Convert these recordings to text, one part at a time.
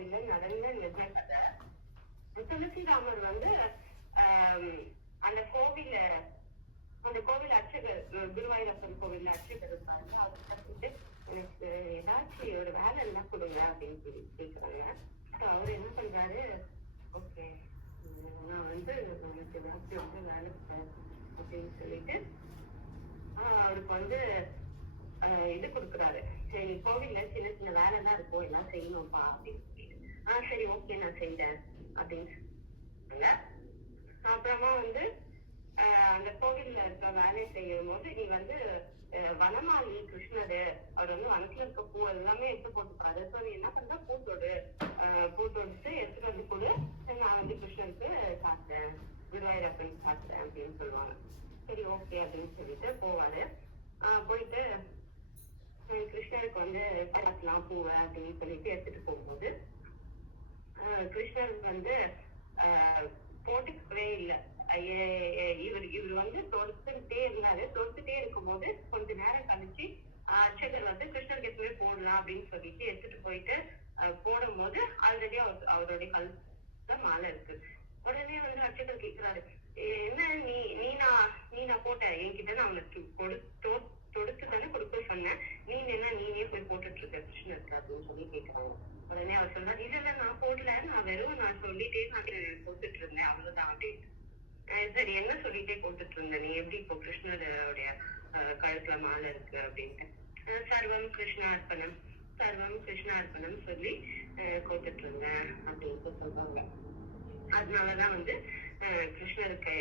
கோவில்ல நடந்த நிஜ கதை. துளசிராமர் வந்து அந்த கோவில் அர்ச்சகர், குருவாயூரப்பன் கோவில் அர்ச்சகர் இருப்பாரு. அவர்கிட்ட போயிட்டு எனக்கு ஏதாச்சும் ஒரு வேலை இருந்தா கொடுங்க அப்படின்னு சொல்லி கேக்குறாங்க. அவரு என்ன பண்றாரு, ஓகே நான் வந்து உங்களுக்கு ஏதாச்சும் வந்து வேலை அப்படின்னு சொல்லிட்டு அவருக்கு வந்து இது கொடுக்குறாரு. சரி, கோவில்ல சின்ன சின்ன வேலை தான் இருக்கும், எல்லாம் செய்யணும்ப்பா அப்படின்னு சொல்லிட்டு, சரி ஓகே நான் செய்தேன் அப்படின்னு சொன்னாங்க. அப்புறமா வந்து அந்த கோவில்ல இருக்க வேலையை செய்யும் போது நீ வந்து வனமாளி கிருஷ்ணரு, அவர் வந்து வனத்துல இருக்க பூ எல்லாமே எடுத்து போட்டுப்பாரு. ஸோ நீ என்ன பண்ற, பூ தொடுத்து எடுத்துட்டு வந்து கொடு, நான் வந்து கிருஷ்ணருக்கு சாப்பிட்டேன், குருவாயூரப்பனுக்கு சாப்பிட்டேன் அப்படின்னு சொல்லுவாங்க. சரி ஓகே அப்படின்னு சொல்லிட்டு போவாரு. போயிட்டு கிருஷ்ணருக்கு வந்து பார்க்கலாம் பூவை அப்படின்னு சொல்லிட்டு எடுத்துட்டு போகும்போது கிருஷ்ணருக்கு வந்து போட்டுக்கவே இல்லை. இவர் வந்து தொடுத்துட்டே இருந்தாரு. தொடுத்துட்டே இருக்கும்போது கொஞ்ச நேரம் கழிச்சு அர்ச்சகர் வந்து கிருஷ்ணருக்கு எப்பவுமே போடலாம் அப்படின்னு சொல்லிட்டு எடுத்துட்டு போயிட்டு போடும் போது ஆல்ரெடி அவருடைய கழுத்துல மாலை இருக்கு. உடனே வந்து அர்ச்சகர் கேட்கிறாரு, என்ன நீ போட்ட என்கிட்ட நான் அவனுக்கு தொடுத்து தானே கொடுக்க சொன்னேன், நீனே போய் போட்டுட்டு இருக்க கிருஷ்ணருக்கு அப்படின்னு சொல்லி கேட்கிறாங்க. உடனே அவர் சொல்றாரு, இல்ல நான் போடல, நான் சொல்லிட்டே நான் போட்டுட்டு இருந்தேன் அவ்வளவுதான் அப்படின்னு. சரி, என்ன சொல்லிட்டே போட்டுட்டு இருந்தேன், நீ எப்படி இப்போ கிருஷ்ணருடைய கழுத்துல மாலை இருக்கு அப்படின்ட்டு, சர்வம் கிருஷ்ணார்ப்பணம் சொல்லி போட்டுட்டு இருந்தேன் அப்படின்ட்டு சொல்றாங்க. அதனாலதான் வந்து கிருஷ்ணருக்கு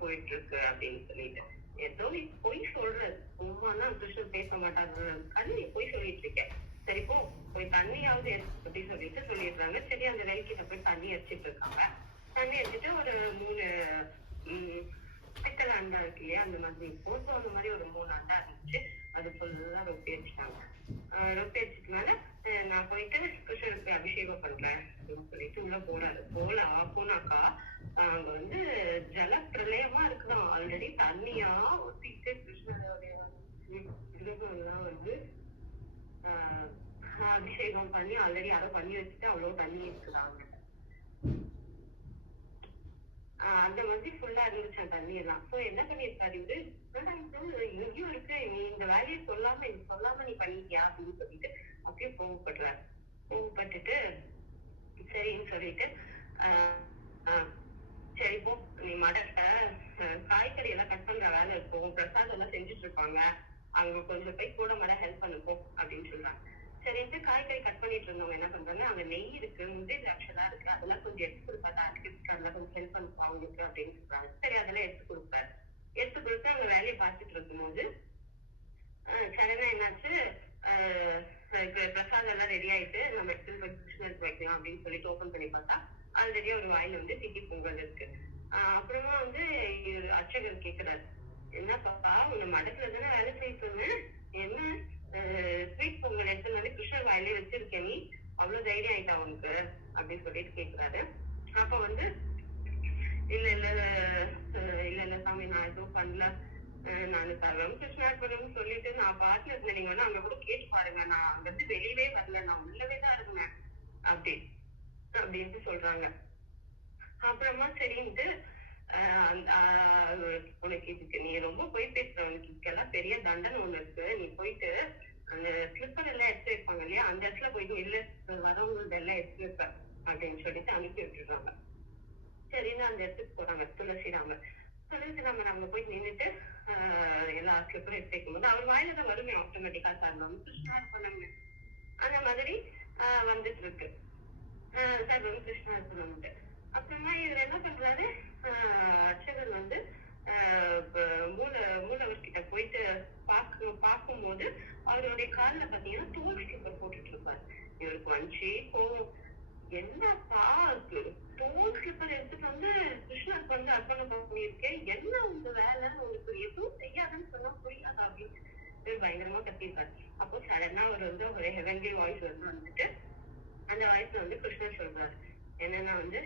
போயிட்டு இருக்கு அப்படின்னு சொல்லிட்டு, ஏதோ நீ பொய் சொல்ற, சும்மானா கிருஷ்ணர் பேச மாட்டாரு, அது நீ பொய் சொல்லிட்டு இருக்க, சரி போய் தண்ணியாவது அப்படின்னு சொல்லிட்டு சொல்லிடுறாங்க. சரி, அந்த வேலைக்கிட்ட போய் தண்ணி அடிச்சிட்டு இருக்காங்க. தண்ணி அடிச்சுட்டு ஒரு 3 பித்தளை அண்டா இருக்கு இல்லையா, அந்த மாதிரி இருக்கும். ஸோ அந்த மாதிரி ஒரு 3 அண்டா இருந்துச்சு. அது ஃபுல்லா ரொப்பி வச்சுட்டாங்க. ரொப்பி வச்சுட்டனால நான் போயிட்டு கிருஷ்ணருக்கு அபிஷேகம் பண்றேன் அப்படின்னு சொல்லிட்டு உள்ள போனாக்கா அங்க வந்து ஜல பிரளயமா இருக்குதான். ஆல்ரெடி தண்ணியா ஊத்திட்டு கிருஷ்ணருடைய எல்லாம் வந்து அபிஷேகம் பண்ணி ஆல்ரெடி யாரோ பண்ணி வச்சுட்டு அவ்வளவு தண்ணி இருக்குதாங்க. அந்த மாதிரி ஃபுல்லா இருந்துச்சு தண்ணி எல்லாம். சோ என்ன பண்ணிருக்காரு இவரு, இங்கேயும் இருக்கு, நீ இந்த வேலையை சொல்லாம நீ பண்ணிட்டியா அப்படின்னு சொல்லிட்டு அப்படியே கோவப்பட்டுட்டு சரின்னு சொல்லிட்டு சரி போ, நீ காய்கறி எல்லாம் கட் பண்ற வேலை இருக்கும், பிரசாதம் எல்லாம் செஞ்சுட்டு இருப்பாங்க, அங்க கொஞ்சம் போய் கூட மட ஹெல்ப் பண்ணுப்போம் அப்படின்னு சொல்றாங்க. சரின்ட்டு காய்கறி கட் பண்ணிட்டு இருந்தவங்க என்ன பண்றாங்க, அங்க நெய் இருக்கு, முந்திரி திராட்சைலாம் இருக்கு, அதெல்லாம் கொஞ்சம் எடுத்து கொடுப்பாரு, அதெல்லாம் கொஞ்சம் ஹெல்ப் பண்ணுப்பா அவங்களுக்கு அப்படின்னு சொல்றாங்க. சரி, அதெல்லாம் எடுத்து கொடுத்து அவங்க வேலையை பார்த்துட்டு இருக்கும்போது சடனா என்னாச்சு, பிரசாதம் எல்லாம் ரெடி ஆயிட்டு நம்ம எடுத்துட்டு போய் கிருஷ்ணருக்கு வைக்கலாம் அப்படின்னு சொல்லிட்டு ஓபன் பண்ணி பார்த்தா ஆல்ரெடி ஒரு வாயில வந்து திட்டி பொங்கல் இருக்கு. அப்புறமா வந்து அர்ச்சகர் கேக்குறாரு, என்ன பாப்பா உங்க மடத்துல தானே வேலை செய்ய சொன்னேன், என்ன ஸ்வீட் பொங்கல் எடுத்து வந்து கிருஷ்ணர் வாயிலே வச்சிருக்க, நீ அவ்வளவு தைரியம் ஆயிட்டா உனக்கு அப்படின்னு சொல்லிட்டு கேக்குறாரு. அப்ப வந்து இல்ல சாமி, நான் எதுவும் பண்ணல, நான் சர்வம் கிருஷ்ணார்ப்பணம் சொல்லிட்டு நான் பாட்டுல இருந்தேன், நீங்க வந்து அங்க கூட கேட்டு பாருங்க, நான் அங்க இருந்து வெளியவே வரல, நான் உள்ளவேதான் இருந்தேன் அப்படின்ட்டு சொல்றாங்க. அப்புறமா சரின்ட்டு உனக்கு இதுக்கு நீ ரொம்ப போய் பேசுற, உனக்கு இதுக்கெல்லாம் பெரிய தண்டனை ஒண்ணு இருக்கு, நீ போயிட்டு அந்த ஸ்லிப்பர் எல்லாம் எடுத்து வைப்பாங்க இல்லையா, அந்த இடத்துல போயிட்டு இல்ல வரவங்களுக்கு எல்லாம் எடுத்து வைப்ப அப்படின்னு சொல்லிட்டு அனுப்பி விட்டுடுறாங்க. சரின்னு அந்த இடத்துக்கு போறாங்க. துளசிராமர் அங்க போய் நின்றுட்டு எல்லா ஸ்லிப்பரும் எடுத்து வைக்கும் போது அவர் வாயிலதான் வருமே ஆட்டோமேட்டிக்கா சர்வம் கிருஷ்ணார்ப்பணம் அந்த மாதிரி வந்துட்டு இருக்கு, சர்வம் கிருஷ்ணார்ப்பணம்ட்டு. அப்புறமா இவர் என்ன பண்றாரு, அர்ச்சகர் வந்து மூலவர்கிட்ட போயிட்டு பார்க்கும்போது அவருடைய காலில் பாத்தீங்கன்னா தோல் ஸ்லிப்பர் போட்டுட்டு இருப்பாரு. இவருக்கு வந்துச்சு கோவம், என்னப்பா தோல் ஸ்லிப்பர் எடுத்துட்டு வந்து கிருஷ்ணருக்கு வந்து அர்ப்பணம் பண்ணியிருக்கேன், என்ன உங்க வேலை, உங்களுக்கு எதுவும் செய்யாதுன்னு சொன்னா புரியாதா அப்படின்னு பயங்கரமா கத்திருக்காரு. அப்போ சடனா அவர் வந்து ஒரு ஹெவன்லி வாய்ஸ் வந்துட்டு அந்த வாய்ஸ்ல வந்து கிருஷ்ணர் சொல்றாரு, என்னன்னா வந்து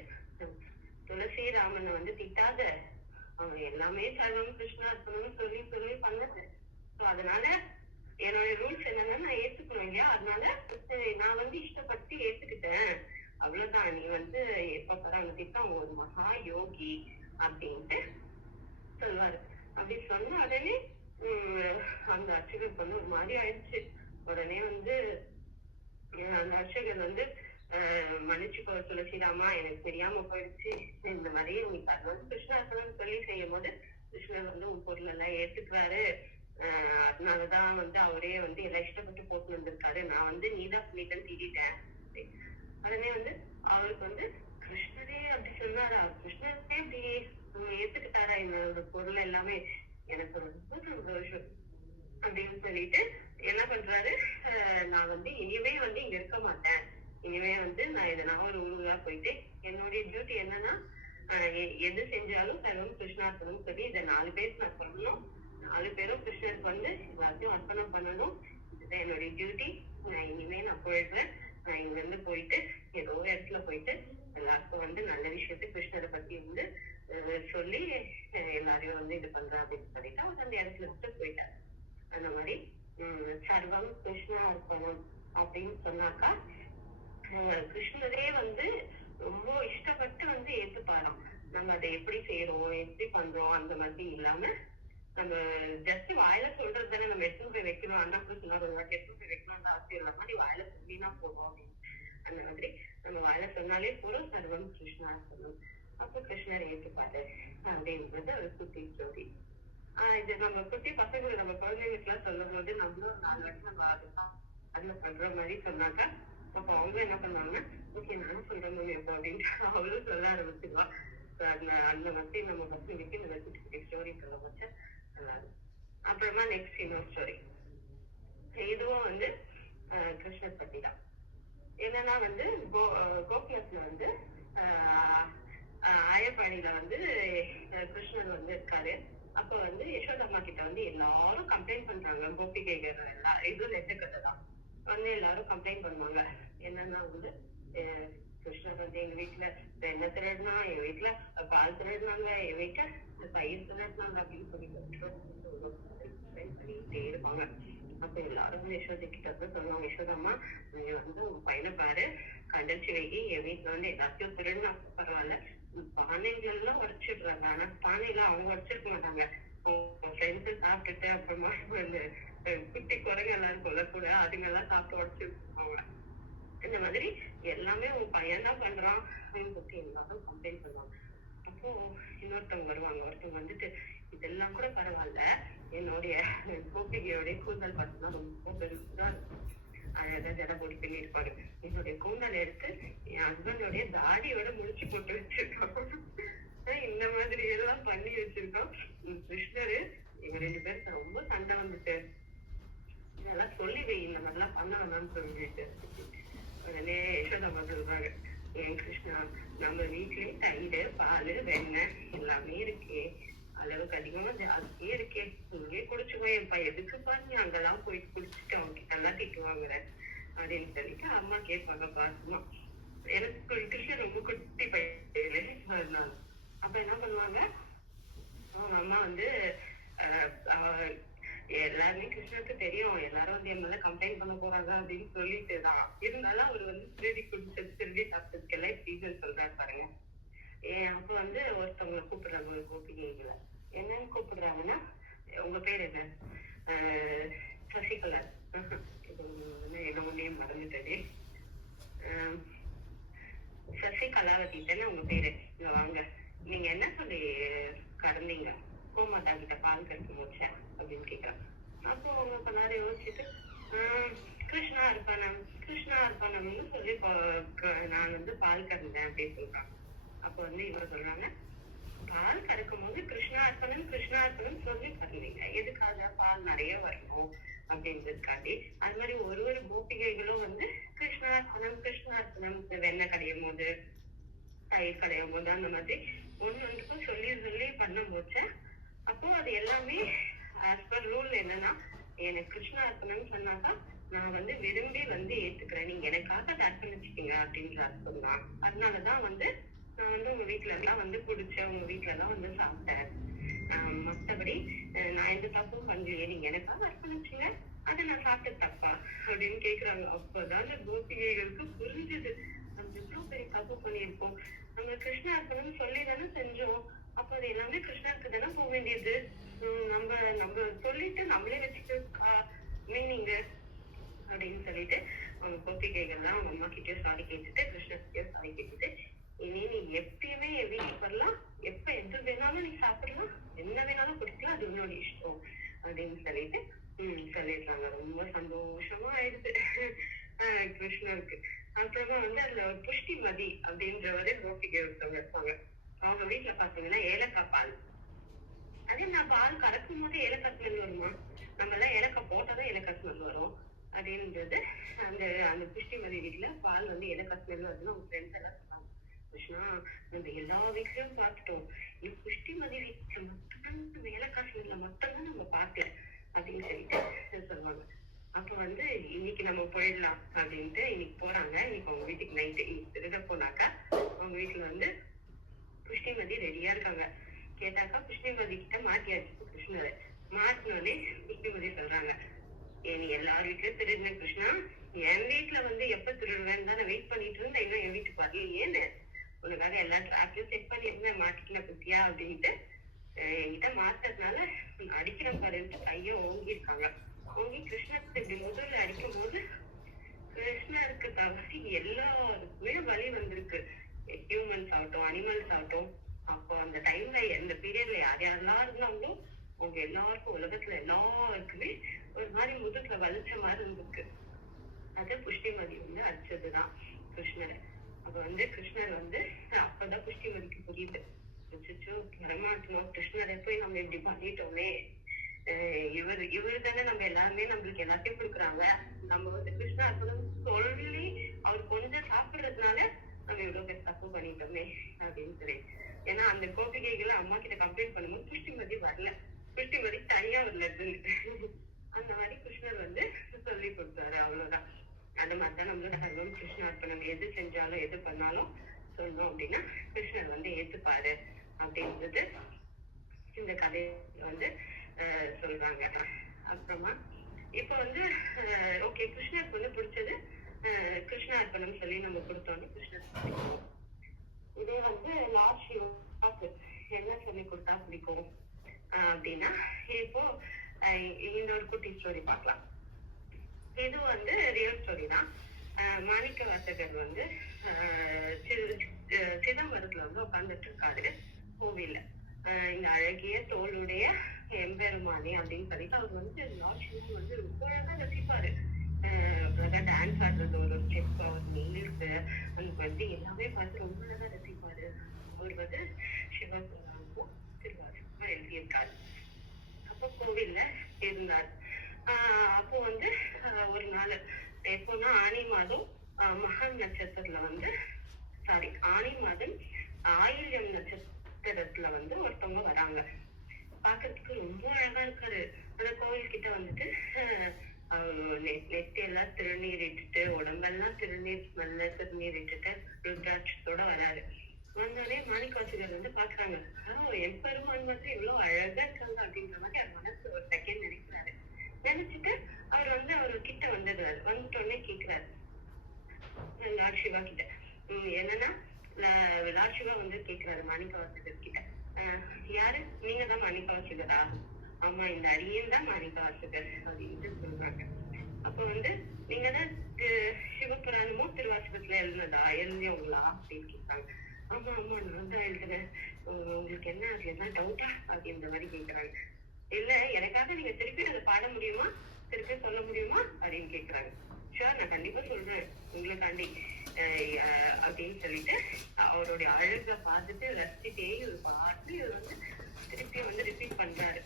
துளசிராமனை வந்து திட்டாத, அவங்க எல்லாமே சர்வம் கிருஷ்ணார்ப்பணம்னு சொல்லி பண்ணது, சோ அதனால என்னோட ரூல்ஸ் என்னன்னா நான் ஏத்துக்கணும் இல்லையா, அதனால நான் வந்து இஷ்டப்பட்டு ஏத்துக்கிட்டேன், காரணத்துக்கு அவங்க ஒரு மகா யோகி அப்படின்ட்டு சொல்லுவாரு. அப்படி சொன்ன உடனே அந்த அர்ச்சகருக்கு வந்து ஒரு மாதிரி ஆயிடுச்சு. உடனே வந்து அந்த அர்ச்சகர் வந்து மன்னிச்சுக்கோ துளசிராமா, எனக்கு தெரியாம போயிடுச்சு. இந்த மாதிரி நீ சர்வம் கிருஷ்ணார்ப்பணம் சொல்லி செய்யும் போது கிருஷ்ணர் வந்து உன் பொருள் எல்லாம் ஏத்துக்கிறாரு. அதனாலதான் வந்து அவரே வந்து எல்லாம் இஷ்டப்பட்டு போட்டு வந்திருக்காரு. நான் வந்து நீதான் பண்ணிட்டேன்னு திட்டேன். உடனே வந்து அவருக்கு வந்து கிருஷ்ணரே அப்படி சொன்னாரா, கிருஷ்ணரே அப்படி ஏத்துக்கிட்டாரா என்னோட பொருள் எல்லாமே, எனக்கு ரொம்ப சந்தோஷம் அப்படின்னு சொல்லிட்டு என்ன பண்றாரு, நான் வந்து இனிமே வந்து இங்க இருக்க மாட்டேன். இனிமே வந்து நான் எதனா ஒரு ஊருலா போயிட்டு என்னுடைய டியூட்டி என்னன்னா எது செஞ்சாலும் சர்வம் கிருஷ்ணார்ப்பணம் சொல்லி இதை 4 பேருக்கு நான் சொல்லணும். 4 பேரும் கிருஷ்ணருக்கு வந்து எல்லாத்தையும் அர்ப்பணம் பண்ணணும். இதுதான் என்னுடைய டியூட்டி. நான் போயிடுறேன். நான் இங்க இருந்து போயிட்டு ஏதோ ஒரு இடத்துல போயிட்டு எல்லாருக்கும் வந்து நல்ல விஷயத்த கிருஷ்ணரை பத்தி வந்து சொல்லி எல்லாரையும் வந்து இது பண்றேன் அப்படின்னு சொல்லிட்டு அவர் அந்த இடத்துல இருந்து போயிட்டாரு. அந்த மாதிரி சர்வம் கிருஷ்ணா அர்ப்பணம் அப்படின்னு சொன்னாக்கா கிருஷ்ணரே வந்து ரொம்ப இஷ்டப்பட்டு வந்து ஏத்துப்பாராம். நம்ம அதை எப்படி செய்யறோம், எப்படி பண்றோம் அந்த மாதிரி இல்லாம நம்ம ஜஸ்ட் வாயில சொல்றது தானே, நம்ம எடுத்துன்னு போய் வைக்கணும். அண்ணா கூட சொன்னாரு, எடுத்துன்னு போய் வைக்கணும்னு அவசியம் இல்ல, மாதிரி வாயில சொல்லினா போதும் அப்படின்னு. அந்த மாதிரி நம்ம வாயில சொன்னாலே போதும் சர்வம் கிருஷ்ணா சொல்லணும். அப்ப கிருஷ்ணர் ஏற்றுப்பாரு அப்படின்றது ஒரு குட்டி ஸ்டோரி. இது நம்ம குட்டி பசங்களுக்கு நம்ம குழந்தைங்களுக்கு எல்லாம் சொல்லும் போது நம்மளும் 4 வருஷம் நம்ம அதுல பண்ற மாதிரி சொன்னாக்கா அப்ப அவங்க என்ன பண்ணுவாங்கன்னா, ஓகே நானும் சொல்றேன் எப்போ அப்படின்ட்டு அவளும் சொல்ல ஆரம்பிச்சிருவா. அந்த அந்த மாதிரி நம்ம பசங்களுக்கு இந்த மாதிரி குட்டி குட்டி ஸ்டோரி சொல்ல வச்சா நல்லா இருக்கும். அப்புறமா நெக்ஸ்ட் இன்னொரு ஸ்டோரி, இதுவும் வந்து கிருஷ்ணர் பத்தி தான். என்னன்னா வந்து கோகுலத்துல வந்து ஆயப்பாடியில வந்து கிருஷ்ணர் வந்து இருக்காரு. அப்ப வந்து யசோதம்மா கிட்ட வந்து எல்லாரும் கம்ப்ளைண்ட் பண்றாங்க. கோபிகைகள் எல்லாம் இது நெட்டுக்கதை தான் வந்து எல்லாரும் கம்ப்ளைண்ட் பண்ணுவாங்க. என்னன்னா வந்து கிருஷ்ணர் வந்து எங்க வீட்டுல எண்ணெய் திருடினா, எங்க வீட்டுல பால் திருடினாங்க, எங்க வீட்டுல பயிர் திருடினாங்க அப்படின்னு சொல்லிட்டு பண்ணிட்டே இருப்பாங்க. அப்ப எல்லாரும் யசோதை கிட்ட வந்து சொல்லுவாங்க, யசோதம்மா நீங்க வந்து உங்க பையனை பாரு, கண்டச்சி வைக்கி, என் வீட்டுல வந்து எல்லாத்தையும் திருடுனா பரவாயில்ல, பானைகள் எல்லாம் உடைச்சிடுறாங்க. ஆனா பானையெல்லாம் அவங்க உடைச்சிருக்க மாட்டாங்க. அவங்க ஃப்ரெண்ட்ஸ் சாப்பிட்டுட்டு அப்புறமா இந்த குட்டி குரங்கு எல்லாம் இருக்கும்ல கூட, அதுங்க எல்லாம் சாப்பிட்டு உடைச்சிருப்பாங்க. இந்த மாதிரி எல்லாமே உன் பையன் தான் பண்றான் அப்படின்னு சொல்லி எல்லாரும் கம்ப்ளைண்ட் பண்ணுவாங்க. அப்போ இன்னொருத்தவங்க வருவாங்க. ஒருத்தவங்க வந்துட்டு இதெல்லாம் கூட பரவாயில்ல, என்னுடைய கோபிகையோடைய கூந்தல் பார்த்தீங்கன்னா ரொம்ப பெருசா இருக்கும், அழகா ஜட போட்டு பண்ணிருப்பாரு. என்னுடைய கூந்தல் எடுத்து என் ஹஸ்பண்டோடைய தாடியோட முடிச்சு போட்டு வச்சிருக்கோம். இந்த மாதிரி எல்லாம் பண்ணி வச்சிருக்கோம். கிருஷ்ணரு எங்க 2 பேருக்கு ரொம்ப சண்டை வந்துட்டு, இதெல்லாம் சொல்லி வை, இந்த மாதிரிலாம் பண்ண வேணாம்னு சொல்லிட்டு உடனே யசோதம்மா சொல்றாங்க, ஏன் கிருஷ்ணா, நம்ம வீட்லயே தயிர் பால் வெண்ணெய் எல்லாமே இருக்கே, அளவுக்கு அதிகமா ஜாஸ்தியே இருக்கே, இங்கே குடிச்சுக்கோ, என் பையன் எதுக்குப்பா நீ அங்கெல்லாம் போய் குடிச்சுட்டு அவங்க கிட்ட எல்லாம் திட்டு வாங்குற அப்படின்னு சொல்லிட்டு அம்மா கேட்பாங்க பாசமா. எனக்கு கிருஷ்ணன் ரொம்ப குட்டி பையன். அதனால அப்ப என்ன பண்ணுவாங்க, அவங்க அம்மா வந்து எல்லாருமே கிருஷ்ணருக்கு தெரியும், எல்லாரும் வந்து என் மேல கம்ப்ளைண்ட் பண்ண போறாங்க அப்படின்னு சொல்லிட்டுதான் இருந்தாலும் அவர் வந்து திருடி குடிச்சது திருடி சாப்பிட்டதுக்கெல்லாம் ரீசன் சொல்றாரு பாருங்க. அப்ப வந்து ஒருத்தவங்களை கூப்பிடுறாங்க, ஒரு கோபிகைகளை என்னன்னு கூப்பிடுறாங்கன்னா, உங்க பேர் என்ன, சசிகலா, என்னமோ நேம் மறந்துட்டதே, சசிகலாவதி தானே உங்க பேரு, இங்க வாங்க, நீங்க என்ன சொல்லி கறந்தீங்க, கோமாதா கிட்ட பால் கறக்க முடிச்ச அப்படின்னு கேக்குறாங்க. அப்போ அவங்க எல்லாரும் யோசிச்சுட்டு கிருஷ்ணா அர்ப்பணம் கிருஷ்ணா அர்ப்பணம்னு சொல்லி நான் வந்து பால் கறந்தேன் அப்படின்னு சொல்றாங்க. அப்ப வந்து இவங்க சொல்றாங்க, பால் கறக்கும் போது கிருஷ்ணா அர்ப்பணம் சொல்லி கறந்தீங்க, எதுக்காக பால் நிறைய வரணும் அப்படின்றதுக்காண்டி. அது மாதிரி ஒரு கோபிகைகளும் வந்து கிருஷ்ணா அர்ப்பணம் வெண்ணெய் கடையும் போது தயிர் கடையும் போது அந்த மாதிரி ஒண்ணுக்கும் சொல்லி பண்ண போச்ச. அப்போ அது எல்லாமே ஆஸ் பர் ரூல் என்னன்னா, எனக்கு கிருஷ்ணா அர்ப்பணம்னு சொன்னாக்கா நான் வந்து விரும்பி வந்து ஏத்துக்கிறேன், நீங்க எனக்காக அதை அர்ப்பணிச்சுக்கீங்க அப்படின்ற அர்த்தம் தான். அதனாலதான் வந்து நான் வந்து உங்க வீட்டுல எல்லாம் வந்து குடிச்சேன், உங்க வீட்டுல எல்லாம் வந்து சாப்பிட்டேன். மத்தபடி நான் எந்த தப்பும் பண்ணலையே, நீங்க எனக்காக அர்ப்பணிச்சீங்க, அதை நான் சாப்பிட்ட தப்பா அப்படின்னு கேக்குறாங்க. அப்பதான் கோபிகைகளுக்கு புரிஞ்சுது, நம்ம எவ்வளவு பெரிய தப்பு பண்ணியிருக்கோம், நம்ம கிருஷ்ணா இருக்கணும்னு சொல்லி தானே செஞ்சோம். அப்ப அது எல்லாமே கிருஷ்ணாவுக்கு தானே போக வேண்டியது. நம்ம நம்ம சொல்லிட்டு நம்மளே வச்சுட்டு மீனிங் அப்படின்னு சொல்லிட்டு அவங்க கோபிகைகள்லாம் அவங்க அம்மா கிட்டயும் சாரி கேட்டுட்டு கிருஷ்ணகிட்டயும் சாரி கேட்டுட்டு, இனி நீ எப்பயுமே என் வீட்டுக்கு வரலாம், எப்ப எது வேணாலும் நீ சாப்பிடலாம், என்ன வேணாலும் குடிக்கலாம், அது உன்னோட இஷ்டம் அப்படின்னு சொல்லிட்டு சொல்லிடுறாங்க. ரொம்ப சந்தோஷமா ஆயிடுது கிருஷ்ணருக்கு. அப்புறமா வந்து அதுல புஷ்டிமதி அப்படின்றவரு கோபிகை ஒருத்தவங்க இருப்பாங்க. அவங்க வீட்டுல பாத்தீங்கன்னா ஏலக்காய் பால். அதே நான் பால் கறக்கும் போது ஏலக்காய் ஸ்மெல் வருமா? நம்ம எல்லாம் ஏலக்காய் போட்டாதான் ஏலக்காய் ஸ்மெல் வரும் அப்படின்றது. அந்த அந்த புஷ்டிமதி வீட்டுல பால் வந்து ஏலக்காய் ஸ்மெல் வருதுன்னு அவங்க ஃப்ரெண்ட்ஸ் எல்லாம் சொன்னாங்க. கிருஷ்ணா, நம்ம எல்லா வீட்லயும் பார்த்துட்டோம், நீ புஷ்டிமதி வீட்டுல மட்டும்தான் நம்ம ஏலக்காய் ஸ்மெல்ல மட்டும்தான் நம்ம பார்க்கல அப்படின்னு சொல்லிட்டு சொல்லுவாங்க. அப்ப வந்து இன்னைக்கு நம்ம போயிடலாம் அப்படின்ட்டு இன்னைக்கு போறாங்க. இன்னைக்கு அவங்க வீட்டுக்கு நைட்டு இன்னைக்கு திருட போனாக்கா அவங்க வீட்டுல வந்து புஷ்டிமதி ரெடியா இருக்காங்க. கேட்டாக்கா புஷ்டிமதி கிட்ட மாட்டியாச்சு கிருஷ்ணரை. மாட்டினோடனே புஷ்டிமதி சொல்றாங்க, நீ எல்லார் வீட்லயும் திருடுன கிருஷ்ணா, என் வீட்டுல வந்து எப்ப திருடுவேன்னு தான் நான் வெயிட் பண்ணிட்டு இருந்தேன், இன்னும் என் வீட்டுக்கு வரலையேன்னு. உனக்காக எல்லா டிராஃபிக்கும் செக் பண்ணி இருந்தேன், மாட்டிக்கின குட்டியா அப்படின்ட்டு என்கிட்ட மாட்டதுனால அடிக்கிற பாருன்ட்டு கைய ஓங்கிருக்காங்க. ஓங்கி கிருஷ்ணருக்கு இப்படி முதல்ல அடிக்கும் போது கிருஷ்ணருக்கு தவறி எல்லாருக்குமே வலி வந்திருக்கு. ஹியூமன்ஸ் ஆகட்டும், அனிமல்ஸ் ஆகட்டும். அப்போ அந்த டைம்ல எந்த பீரியட்ல யார் யாரெல்லாம் இருந்தாங்களோ அவங்க எல்லாருக்கும், உலகத்துல எல்லாருக்குமே ஒரு மாதிரி முதுகுல வலிச்ச மாதிரி இருந்திருக்கு. அது புஷ்டிமதி வந்து அடிச்சதுதான் கிருஷ்ணர். அப்ப வந்து கிருஷ்ணர் வந்து அப்பதான் புஷ்டிமதிக்கு புரியுது, அச்சோ வரமாட்டோம், கிருஷ்ணரை போய் நம்ம இப்படி பண்ணிட்டோமே, இவரு தானே நம்ம எல்லாருமே நம்மளுக்கு எல்லாத்தையும் கொடுக்குறாங்க, நம்ம வந்து கிருஷ்ணா இருக்கணும் சொல்லி அவர் கொஞ்சம் சாப்பிடுறதுனால நம்ம இவ்வளவு பேர் தப்பு பண்ணிட்டோமே அப்படின்னு சொல்லி. ஏன்னா அந்த கோபிகைகளை அம்மா கிட்ட கம்ப்ளைண்ட் பண்ணும்போது புஷ்டிமதி வரல, புஷ்டிமதி தனியா ஒரு லெக்குன்னு அந்த மாதிரி கிருஷ்ணர் வந்து சொல்லி கொடுத்தாரு. அவ்வளவுதான். அந்த மாதிரிதான் நம்மளோட தர்மம். கிருஷ்ணா இப்ப நம்ம எது செஞ்சாலும் எது பண்ணாலும் சொன்னோம் அப்படின்னா கிருஷ்ணர் வந்து ஏத்துப்பாரு அப்படின்றது இந்த கதையில வந்து சொல்றாங்க. அப்புறமா இப்ப வந்து ஓகே, கிருஷ்ணருக்கு வந்து பிடிச்சது கிருஷ்ணா அர்ப்பணம் சொல்லி நம்ம கொடுத்தோம்னு கிருஷ்ணர். இதே வந்து லார்ட் சிவாக்கு என்ன சொல்லி கொடுத்தா பிடிக்கும் அப்படின்னா, இப்போ இந்த ஒரு குட்டி ஸ்டோரி பார்க்கலாம். இது வந்து ரியல் ஸ்டோரி தான். மாணிக்க வாசகர் வந்து சிதம்பரத்துல வந்து உட்கார்ந்துட்டு இருக்காரு கோவில்ல. இந்த அழகிய தோளுடைய எம்பெருமானி அப்படின்னு சொல்லிட்டு அவர் வந்து லார்ட் சிவம் வந்து ரொம்ப அழகா ரசிப்பாரு. அழகா டான்ஸ் ஆடுறது, ஒரு ஸ்டெப், அவர் நெயில்ஸ், அந்த வந்து எல்லாமே பார்த்து ரொம்ப அழகா ரசிப்பாரு. அவர் வந்து சிவபெருமானுக்கும் திருவாரூரமா எழுதியிருக்காரு. அப்போ கோவில்ல இருந்தார். அப்போ வந்து ஒரு நாள் எப்போன்னா ஆனி மாதம் மகம் நட்சத்திரத்துல வந்து ஆனி மாதம் ஆயில்யம் நட்சத்திரத்துல வந்து ஒருத்தவங்க வராங்க. பாக்குறதுக்கு ரொம்ப அழகா இருக்காரு. அந்த கோவில் கிட்ட வந்துட்டு நெத்தி எல்லாம் திருநீர் இட்டுட்டு, உடம்பெல்லாம் திருநீர் ஸ்மெல்ல திருநீர் இட்டுட்டு ருத்ராட்சத்தோட வராரு. வந்தோடனே மாணிக்கவாசகர் வந்து பாக்குறாங்க, என் பெருமான் வந்து இவ்வளவு அழகா இருக்காங்க அப்படின்ற மாதிரி அவர் மனசு ஒரு செகண்ட் நினைக்கிறாரு. நினைச்சிட்டு அவர் வந்து அவரு கிட்ட வந்துடுறாரு. வந்துட்டோடனே கேக்குறாரு லார்ட் சிவா கிட்ட, என்னன்னா லார்ட் சிவா வந்து கேக்குறாரு மாணிக்கவாசகர் கிட்ட, யாரு நீங்க தான் மாணிக்கவாசகரா? ஆமா, இந்த அரியன் தான் மாணிக்கவாசகர் அப்படின்ட்டு சொல்றாங்க. அப்ப வந்து நீங்க தான் சிவபுராணமும் திருவாசகத்துல எழுதியவங்களா அப்படின்னு கேட்பாங்க. ஆமா ஆமா, நான் தான் எழுதுறேன், உங்களுக்கு என்ன அதுல என்ன டவுட்டா அப்படின்ற மாதிரி கேக்குறாங்க. இல்ல, எனக்காக நீங்க திருப்பி அதை பாட முடியுமா, திருப்பி சொல்ல முடியுமா அப்படின்னு கேக்குறாங்க. ஷுவர், நான் கண்டிப்பா சொல்றேன் உங்களுக்காண்டி அப்படின்னு சொல்லிட்டு அவருடைய அழக பார்த்துட்டு ரசிச்சுட்டே ஒரு பாட்டு வந்து திருப்பி வந்து ரிப்பீட் பண்றாரு.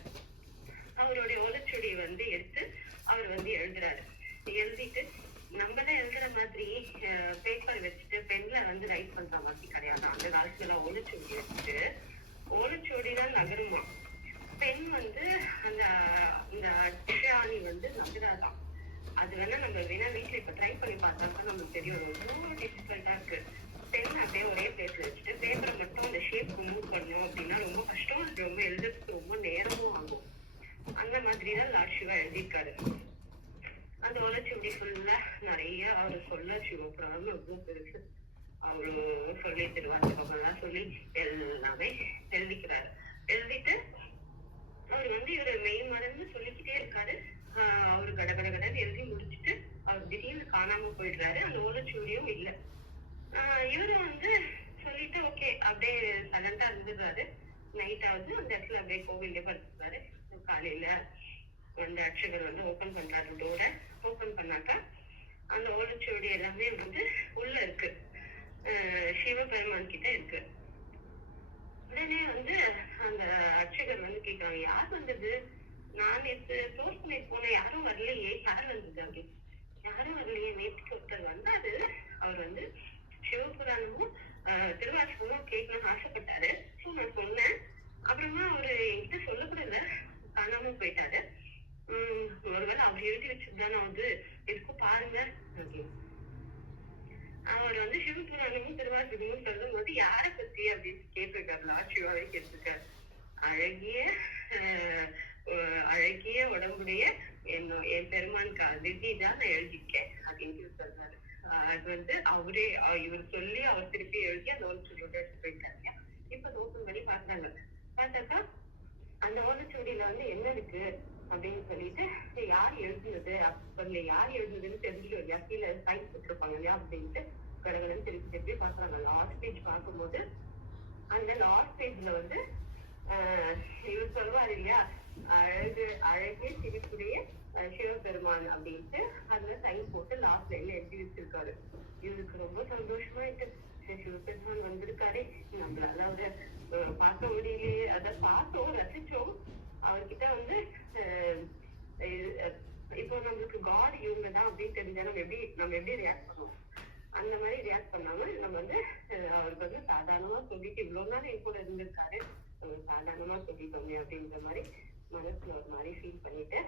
அவருடைய ஓலைச்சுவடியை வந்து எடுத்து அவர் வந்து எழுதுறாரு. எழுதிட்டு நம்மதான் எழுதுற மாதிரி பேப்பர் வச்சுட்டு பென்ல வந்து ரைட் பண்ற மாதிரி கிடையாது. அந்த காலத்துல ஓலைச்சுவடி வச்சுட்டு ஓலைச்சுவடிதான் நகருமா, பெண் வந்து அந்த அட்சாணி வந்து நகராதான். அது வேணா நம்ம வேணா வீட்டுல இப்ப ட்ரை பண்ணி பார்த்தாக்கா நமக்கு தெரியும், ரொம்ப டிஃபிகல்ட்டா இருக்கு. பென் அப்படியே ஒரே பிளேஸ்ல வச்சுட்டு பேப்பரை மட்டும் அந்த ஷேப் மூவ் பண்ணணும் அப்படின்னா ரொம்ப கஷ்டம். அது ரொம்ப எழுதுறதுக்கு ரொம்ப நேரமும் ஆகும். அந்த மாதிரிதான் லார்ட் சிவா எழுதியிருக்காரு. அந்த ஓலைச்சுவடி ஃபுல்லா நிறைய அவரு சொல்ல சிவபுராணம் ரொம்ப பெருசு. அவ்வளோ சொல்லி திருவாசகம் சொல்லி எல்லாமே எழுதிக்கிறாரு. எழுதிட்டு அவர் வந்து இவரு மெய் மறந்து சொல்லிக்கிட்டே இருக்காரு. அவரு கடகடகடன்னு எழுதி முடிச்சுட்டு அவர் திடீர்னு காணாம போயிடுறாரு. அந்த ஓலைச்சுவடியும் இல்ல. இவரும் வந்து சொல்லிட்டு ஓகே அப்படியே சைலண்டா இருந்துடுறாரு. நைட் ஆகுது, அந்த இடத்துல அப்படியே கோவிலே படுத்துறாரு. காலையில அந்த அர்ச்சகர் வந்து ஓபன் பண்றாரு டோரை. ஓபன் பண்ணாக்கா அந்த ஓலைச்சுவடி எல்லாமே வந்து உள்ள இருக்கு, சிவபெருமான் கிட்ட இருக்கு. உடனே வந்து அந்த அர்ச்சகர் வந்து கேட்கறாங்க, யார் வந்தது? நான் நேற்று க்ளோஸ் பண்ணி போனேன், யாரும் வரலையே, யார் வந்தது அப்படின்னு. யாரும் வரலையே, நேற்றுக்கு ஒருத்தர் வந்தாரு, அவர் வந்து சிவபுராணமும் திருவாசகமும் கேட்கணும்னு ஆசைப்பட்டாரு. ஸோ நான் சொன்னேன். அப்புறமா அவரு என்கிட்ட சொல்லக்கூடல, காணாம போயிட்டாரு. ஒருவேளை அவர் எழுதி வச்சதுதானே வந்து எதுக்கும் பாருங்க அப்படின்னு. அவர் வந்து சிவபுராணமும் திருவாசகமும் சொல்லும் போது யார பத்தி அப்படின்னு கேட்டிருக்காரு. லாட்சிவாவே கேட்டிருக்காரு. அழகிய அழகிய உடம்புடைய என் பெருமானுக்கு அதிர்திதான் நான் எழுதியிருக்கேன் அப்படின்னு சொல்றாரு. அது வந்து அவரே இவர் சொல்லி அவர் திருப்பி எழுதி அந்த ஓலைச்சுவடியோட எடுத்து போயிட்டாரு. இப்ப அது ஓபன் பண்ணி பார்த்தாங்க. பார்த்தாக்கா அந்த ஓலைச்சுவடியில வந்து என்ன இருக்கு அப்படின்னு சொல்லிட்டு யார் எழுதுனது அப்ப யார் எழுதுனதுன்னு தெரிஞ்சுட்டு இல்லையா, கீழே சைன் போட்டிருப்பாங்க இல்லையா அப்படின்ட்டு கடகடன்னு திருப்பி திருப்பி பாக்குறாங்க. லாஸ்ட் பேஜ் பார்க்கும்போது அந்த லாஸ்ட் பேஜ்ல வந்து இவர் சொல்வாரு இல்லையா, அழகு சிரிப்புடைய சிவபெருமான் அப்படின்ட்டு அதுல சைன் போட்டு லாஸ்ட்ல எல்லாம் எழுதி வச்சிருக்காரு. இவருக்கு ரொம்ப சந்தோஷமாயிட்டு, சிவபெருமான் வந்திருக்காரு, நம்மளால அவரை பார்க்க முடியலையே. அதை பார்த்தோம், ரசிச்சோம். அவர்கிட்ட வந்து இப்போ நம்மளுக்கு காட் இவங்கதான் அப்படின்னு தெரிஞ்சா நம்ம எப்படி ரியாக்ட் பண்ணுவோம்? அந்த மாதிரி ரியாக்ட் பண்ணாம நம்ம வந்து அவருக்கு வந்து சாதாரணமா சொல்லிட்டு இவ்வளவு நாள் என் கூட இருந்திருக்காரு, சாதாரணமா சொல்லிட்டோமே அப்படின்ற மாதிரி மனசுல ஒரு மாதிரி ஃபீல் பண்ணிட்டு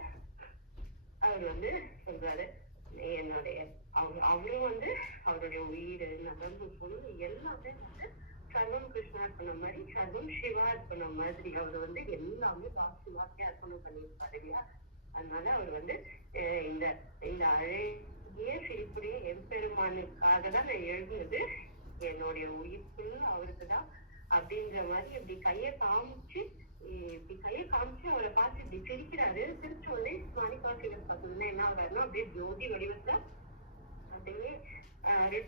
அவர் வந்து சொல்றாரு, என்னுடைய அவரும் வந்து அவருடைய உயிர் நகர்ந்து பொருள் எல்லாமே வந்து சர்வம் கிருஷ்ணா இருக்கணும் மாதிரி, சர்வம் சிவா இருக்கணும் மாதிரி அவர் வந்து எல்லாமே சிவாக்கே அர்ப்பணம் பண்ணியிருப்பாரு இல்லையா. அதனால அவர் வந்து இந்த இந்த அழகிய சிரிப்புடைய எம்பெருமானுக்காக தான் நான் எழுதுனது, என்னுடைய உயிர் ஃபுல் அவருக்குதான் அப்படின்ற மாதிரி இப்படி கையை காமிச்சு அவரை பார்த்து இப்படி சிரிக்கிறாரு. சிரிச்ச உடனே மாணிக்கவாசகர் பார்த்தீங்கன்னா என்ன ஆகுறாருன்னா அப்படியே ஜோதி வடிவத்துல அப்படியே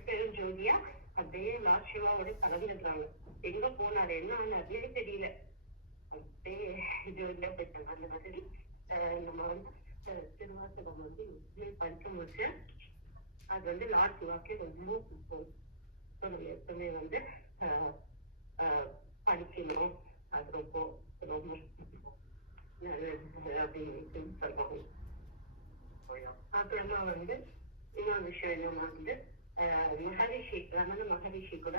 பெரும் ஜோதியா அப்படியே லார்ட் சிவாவோட கலந்துடுறாங்க. எங்க போனாரு, என்ன ஆனாருன்னே தெரியல, அப்படியே ஜோதியா போயிட்டாங்க. அந்த மாதிரி நம்ம வந்து திருவாசகம் வந்து படிக்கும் போது அது வந்து லார்ட் சிவாக்கே ரொம்ப பிடிக்கும். நம்ம எப்பவுமே வந்து படிக்கணும், அது ரொம்ப ரொம்ப அப்படின்னு சொல்லுவாங்க. அப்புறமா வந்து இன்னொரு விஷயம் என்னன்னா வந்து மகரிஷி ரமண மகரிஷி கூட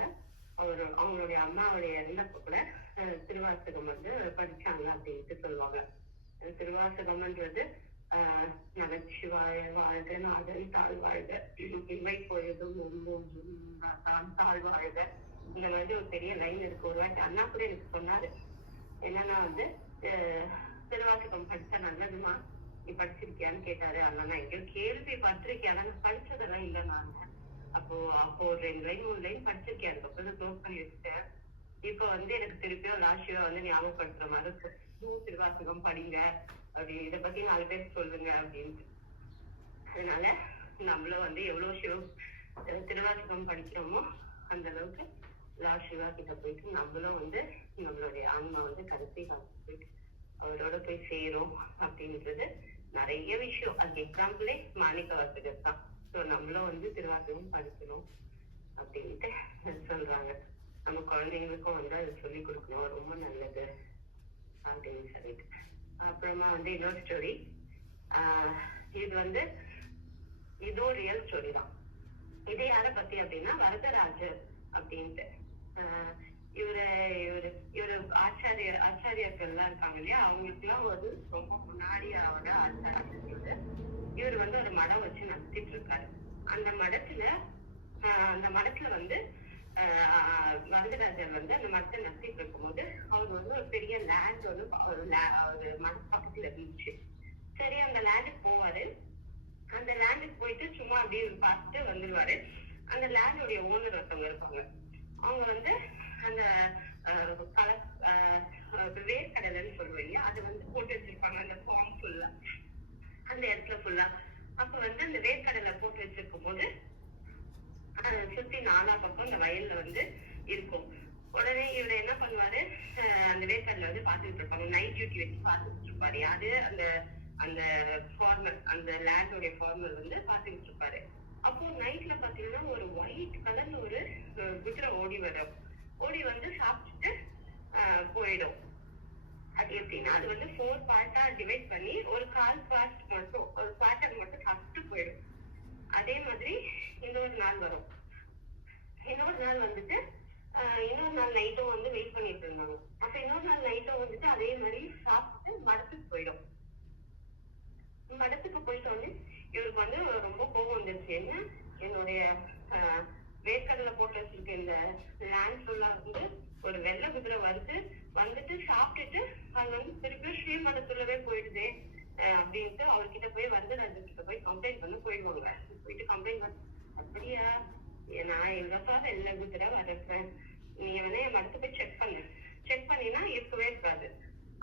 அவங்களுடைய அம்மாவுடைய இறந்தப்ப கூட திருவாசகம் வந்து படிச்சாங்க அப்படின்ட்டு சொல்லுவாங்க. திருவாசகம்ன்றது நமச்சிவாய வாழ்க நாதன் தாழ்வாழ்க இவை பொழுதும் தான் தாழ்வாழ்க இந்த மாதிரி ஒரு பெரிய லைன் இருக்கு. ஒரு வாட்டி அண்ணா கூட எனக்கு சொன்னாரு, என்னன்னா வந்து திருவாசகம் படிச்சா நல்லதுமா, நீ படிச்சிருக்கியான்னு கேட்டாரு. அண்ணா நான் எங்கேயோ கேள்வி பட்டிருக்கேன், ஆனா படிச்சதெல்லாம் இல்லை. நாங்க அப்போ ஒரு 2 லைன் 3 லைன் படிச்சிருக்கேன், அதுக்கப்புறம் க்ளோஸ் பண்ணி வச்சுட்டேன். இப்ப வந்து எனக்கு திருப்பியும் லாஸ்ட்ல வந்து ஞாபகப்படுத்துற மாதிரி திருவாசகம் படிங்க அப்படி, இதை பத்தி 4 பேர் சொல்லுங்க அப்படின்ட்டு. அதனால நம்மளும் வந்து எவ்வளவு திருவாசகம் படிக்கிறோமோ அந்த அளவுக்கு லார்ட் சிவா கிட்ட போயிட்டு நம்மளும் வந்து நம்மளுடைய ஆன்மா வந்து கடைசி காலத்துக்கு போயிட்டு அவரோட போய் சேரும் அப்படின்றது நிறைய விஷயம். அது எக்ஸாம்பிளே மாணிக்கவாசகர் தான். ஸோ நம்மளும் வந்து திருவாசகம் படிக்கணும் அப்படின்ட்டு சொல்றாங்க. நம்ம குழந்தைங்களுக்கும் வந்து அதை சொல்லி கொடுக்கணும், ரொம்ப நல்லது அப்படின்னு சொல்லிட்டு. அப்புறமா வந்து இன்னொரு ஸ்டோரி, இது வந்து இதுவும் ரியல் ஸ்டோரி தான். இது யார பத்தி அப்படின்னா வரதராஜர் அப்படின்ட்டு. இவரு ஆச்சாரியர்கள் எல்லாம் இருக்காங்க இல்லையா, அவங்களுக்கு எல்லாம் வந்து ரொம்ப முன்னாடி அவரோட ஆச்சாரியர் இவர் வந்து ஒரு மடம் வச்சு நடத்திட்டு இருக்காரு. அந்த மடத்துல வந்து வரதராஜர் வந்து அந்த மடத்தை நடத்திட்டு இருக்கும்போது அவர் வந்து ஒரு பெரிய லேண்ட் வந்து ஒரு மட பக்கத்துல இருந்துச்சு. சரி, அந்த லேண்டுக்கு போவாரு. அந்த லேண்டுக்கு போயிட்டு சும்மா அப்படியே பார்த்துட்டு வந்துருவாரு. அந்த லேண்டோடைய ஓனர் ஒருத்தவங்க இருப்பாங்க. அவங்க வந்து அந்த வேர்க்கடலைன்னு சொல்லுவீங்க, அது வந்து போட்டு வச்சிருப்பாங்க அந்த ஃபார்ம் ஃபுல்லா, அந்த இடத்துல ஃபுல்லா. அப்ப வந்து அந்த வேர்க்கடலை போட்டு வச்சிருக்கும் போது சுத்தி நாலா பக்கம் அந்த வயல்ல வந்து இருக்கும். உடனே இவரு என்ன பண்ணுவாரு, அந்த வேர்க்கடலை வந்து பாத்துக்கிட்டு இருப்பாங்க. நைட் டியூட்டி வச்சு பாத்துக்கிட்டு இருப்பாரு. யாரு? அந்த அந்த ஃபார்மர், அந்த லேண்டோடைய ஃபார்மர் வந்து பாத்துக்கிட்டு இருப்பாரு. அப்போ நைட்ல பாத்தீங்கன்னா ஒரு ஒயிட் கலர்ல ஒரு குதிரை ஓடி வரும். ஓடி வந்து சாப்பிட்டுட்டு போயிடும். அது எப்படின்னா அது வந்து 4 பார்ட்டா டிவைட் பண்ணி ஒரு 1/4 பார்ட் மட்டும், ஒரு குவார்டர் மட்டும் சாப்பிட்டு போயிடும். அதே மாதிரி இன்னொரு நாள் வரும். இன்னொரு நாள் வந்துட்டு இன்னொரு நாள் நைட்டும் வந்து வெயிட் பண்ணிட்டு இருந்தாங்க. அப்ப இன்னொரு நாள் நைட்டும் வந்துட்டு அதே மாதிரி சாப்பிட்டு மடத்துக்கு போயிடும். மடத்துக்கு போயிட்ட உடனே இவருக்கு வந்து ரொம்ப கோவம் வந்துருச்சு. என்ன, என்னுடைய வேர்க்கடலை போட்டு வச்சிருக்க இந்த லேண்ட் ஃபுல்லா வந்து ஒரு வெள்ளை குதிரை வருது, வந்துட்டு சாப்பிட்டுட்டு அது வந்து திருப்பியும் ஸ்ரீமடத்துலவே போயிடுதே அப்படின்ட்டு அவர்கிட்ட போய் வரதராஜன் கிட்ட போய் கம்ப்ளைண்ட் பண்ண போயிடுவாங்க. போயிட்டு கம்ப்ளைண்ட் பண்ண, அப்படியா, நான் எங்கப்பா வெள்ளை குதிரை வர்றேன், நீ வேணா என் மடத்தை போய் செக் பண்ணினா இருக்கவே இருக்காது.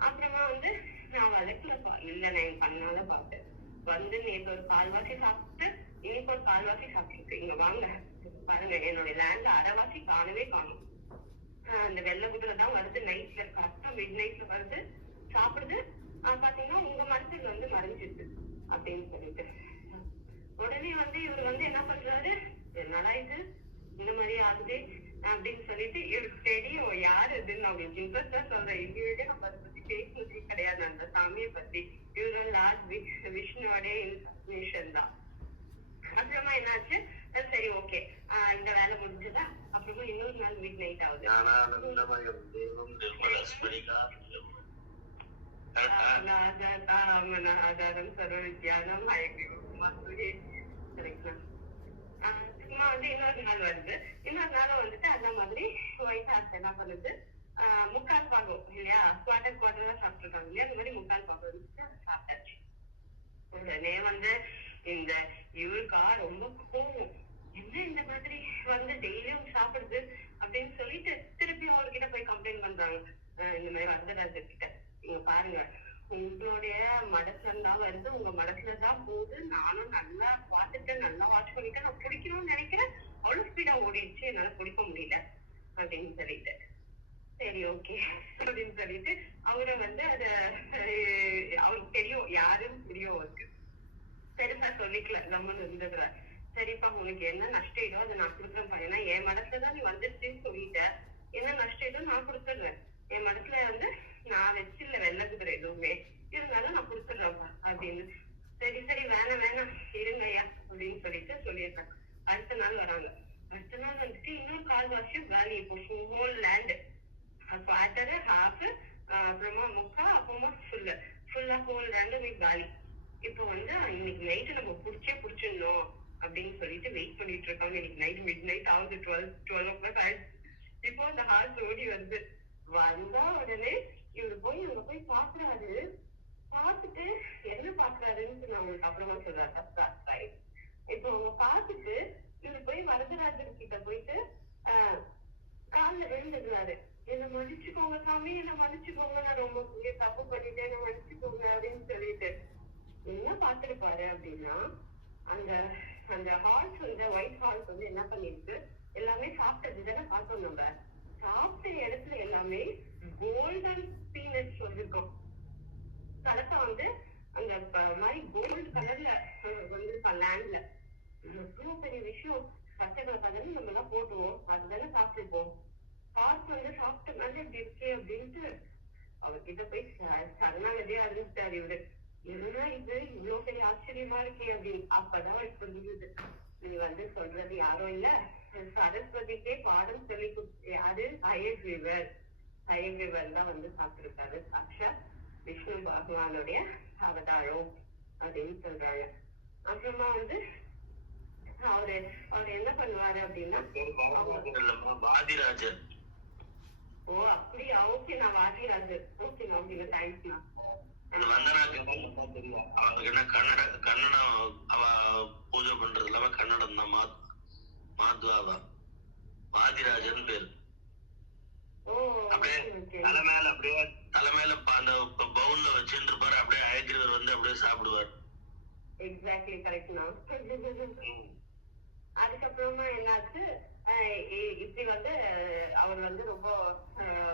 அப்புறமா வந்து நான் வழக்குல இல்ல, நான் என் கண்ணால பார்த்தேன், வந்து நேற்று ஒரு 1/4 சாப்பிட்டு இன்னைக்கு ஒரு 1/4 சாப்பிட்டுருக்கீங்க, வாங்க பாருங்க, என்னுடைய லேண்ட்ல அரைவாசி காணவே காணும். அந்த வெள்ளை குதிரை தான் வருது, நைட்ல கரெக்டா மிட் நைட்ல வருது, சாப்பிடுது, பாத்தீங்கன்னா உங்க மரத்துல வந்து மறைஞ்சிருக்கு அப்படின்னு சொல்லிட்டு. உடனே வந்து இவர் வந்து என்ன பண்றாரு, என்னடா இது இந்த மாதிரி ஆகுது அப்படின்னு சொல்லிட்டு, இவருக்கு தெரியும் யாரு அதுன்னு. அவங்களுக்கு இன்ட்ரெஸ்டா சொல்றேன், எங்க வீடு நம்ம அதை பத்தி பேசுனதே கிடையாது அந்த சாமியை பத்தி. இவரு லாஸ்ட் விஷ்ணுவோடைய இன்ஃபர்மேஷன் தான். அப்புறமா என்னாச்சு, சரி ஓகே இந்த வேலை முடிஞ்சதா. அப்புறமா இன்னொரு நாள் மிட் நைட் ஆகுது. சும்மா வந்து இன்னொரு நாள் வருது. இன்னொரு நாளும் வந்துட்டு அந்த மாதிரி ஒயிட் ஹார்ஸ் என்ன பண்ணுது, 3/4 பாகம் இல்லையா, குவார்டரா சாப்பிட்டுருக்காங்க இல்லையா, அந்த மாதிரி 3/4 பாகம் வந்துட்டு சாப்பிட்டாச்சு. உடனே வந்து இந்த இவருக்கா ரொம்ப கோவம், என்ன இந்த மாதிரி வந்து டெய்லியும் சாப்பிடுது அப்படின்னு சொல்லிட்டு திருப்பி அவர்கிட்ட போய் கம்ப்ளைண்ட் பண்றாங்க. இந்த மாதிரி வரதராஜர் கிட்ட, நீங்க பாருங்க, உங்களுடைய மடத்துல தான் வருது, உங்க மடத்துலதான் போகுது, நானும் நல்லா பார்த்துட்டு நல்லா வாட்ச் பண்ணிட்டு நான் பிடிக்கணும்னு நினைக்கிறேன், அவ்வளவு ஸ்பீடா ஓடிடுச்சு, என்னால பிடிக்க முடியல அப்படின்னு சொல்லிட்டு, சரி ஓகே அப்படின்னு சொல்லிட்டு அவரை வந்து அத அவருக்கு தெரியும் யாருன்னு தெரியும், அவருக்கு பெருசா சொல்லிக்கல, நம்மன்னு இருந்துடுற. சரிப்பா, உனக்கு என்ன நஷ்டம் அதை நான் கொடுக்குறேன், ஏன்னா என் மடத்துலதான் நீ வந்துருச்சுன்னு சொல்லிட்ட, என்ன நஷ்டம் நான் கொடுத்துடுறேன், என் மடத்துல வந்து நான் வச்சில்ல வெள்ளை குதிரை எதுவுமே, இருந்தாலும் நான் கொடுத்துடுறேன்ப்பா அப்படின்னு. சரி வேணாம் இருங்கய்யா அப்படின்னு சொல்லிட்டு சொல்லிடுறேன். அடுத்த நாள் வராங்க. அடுத்த நாள் வந்துட்டு இன்னொரு 1/4 காலி. இப்போ ஹோல் லேண்ட் குவார்டர், ஹாஃப், அப்புறமா 3/4, அப்புறமா ஃபுல்லா ஹோல் லேண்டுமே காலி. இப்போ வந்து இன்னைக்கு நைட்டு நம்ம புடிச்சிடணும் அப்படின்னு சொல்லிட்டு வெயிட் பண்ணிட்டு இருக்காங்க. இன்னைக்கு நைட் மிட் நைட் ஆகுது, 12 o'clock ஆயிடுச்சு. இப்போ அந்த ஹார்ஸ் ஓடி வந்து வந்தா உடனே இவரு அங்க போய் பாக்குறாரு. பாத்துட்டு என்ன பாக்குறாருன்னு நான் உங்களுக்கு அப்புறமா சொல்றேன். இப்போ அவங்க பாத்துட்டு இவரு போய் வரதராஜன் கிட்ட போயிட்டு கால்ல விழுந்துடுறாரு. என்ன மன்னிச்சுக்கோங்க சாமி, என்ன மன்னிச்சுக்கோங்க, நான் ரொம்ப தப்பு பண்ணிட்டேன், என்ன மன்னிச்சுக்கோங்க அப்படின்னு சொல்லிட்டு. என்ன பாத்துருப்பாரு அப்படின்னா, அந்த அந்த ஹார்ஸ் வந்து ஒயிட் ஹார்ஸ் வந்து என்ன பண்ணிருக்கு, எல்லாமே சாப்பிட்டது தானே பார்த்தோம். நம்ம சாப்பிட்ட இடத்துல எல்லாமே கோல்டன் பீனட்ஸ் வந்திருக்கும். கலத்தை வந்து அந்த மாதிரி கோல்டு கலர்ல வந்திருக்கான் லேண்ட்ல. எவ்வளவு பெரிய விஷயம், பச்சை கலர் நம்ம எல்லாம் போட்டுவோம், அதுதானே சாப்பிட்டுருப்போம். ஹார்ஸ் வந்து சாப்பிட்ட மாதிரி இப்படி இருக்கே அப்படின்ட்டு அவர்கிட்ட போய் சரணாகதியா அறிவிச்சாரு இவரு. என்ன இது இவ்வளவு பெரிய ஆச்சரியமா இருக்கே அப்படின்னு. அப்பதான் அவருக்கு புரிஞ்சுது, நீ வந்து சொல்றது யாரும் இல்ல, சரஸ்வதிக்கே பாடம் சொல்லி யாரு, ஹயக்ரீவர் தான் வந்து சாப்பிட்டிருக்காரு, சாட்சா விஷ்ணு பகவானுடைய அவதாரம் அப்படின்னு சொல்றாங்க. அப்புறமா வந்து அவரு என்ன பண்ணுவாரு அப்படின்னா, ஓ அப்படியா, ஓகே, நான் வாதிராஜர், ஓகேண்ணா, ஓகேண்ணா, தேங்க்ஸ்ண்ணா. கன்னடம் அவ பூஜை பண்றது இல்லாம கன்னடம் தான் மாத்வாவா. வாதிராஜன் பேரு. ஓ அப்படியே தலைமையில அந்த பவுல்ல வச்சுட்டு இருப்பாரு. அப்படியே அயக்கிரவர் வந்து அப்படியே சாப்பிடுவார். எக்ஸாக்ட்லி கரெக்ட்னா. அதுக்கப்புறமா என்னாச்சு, இப்படி வந்து அவர் வந்து ரொம்ப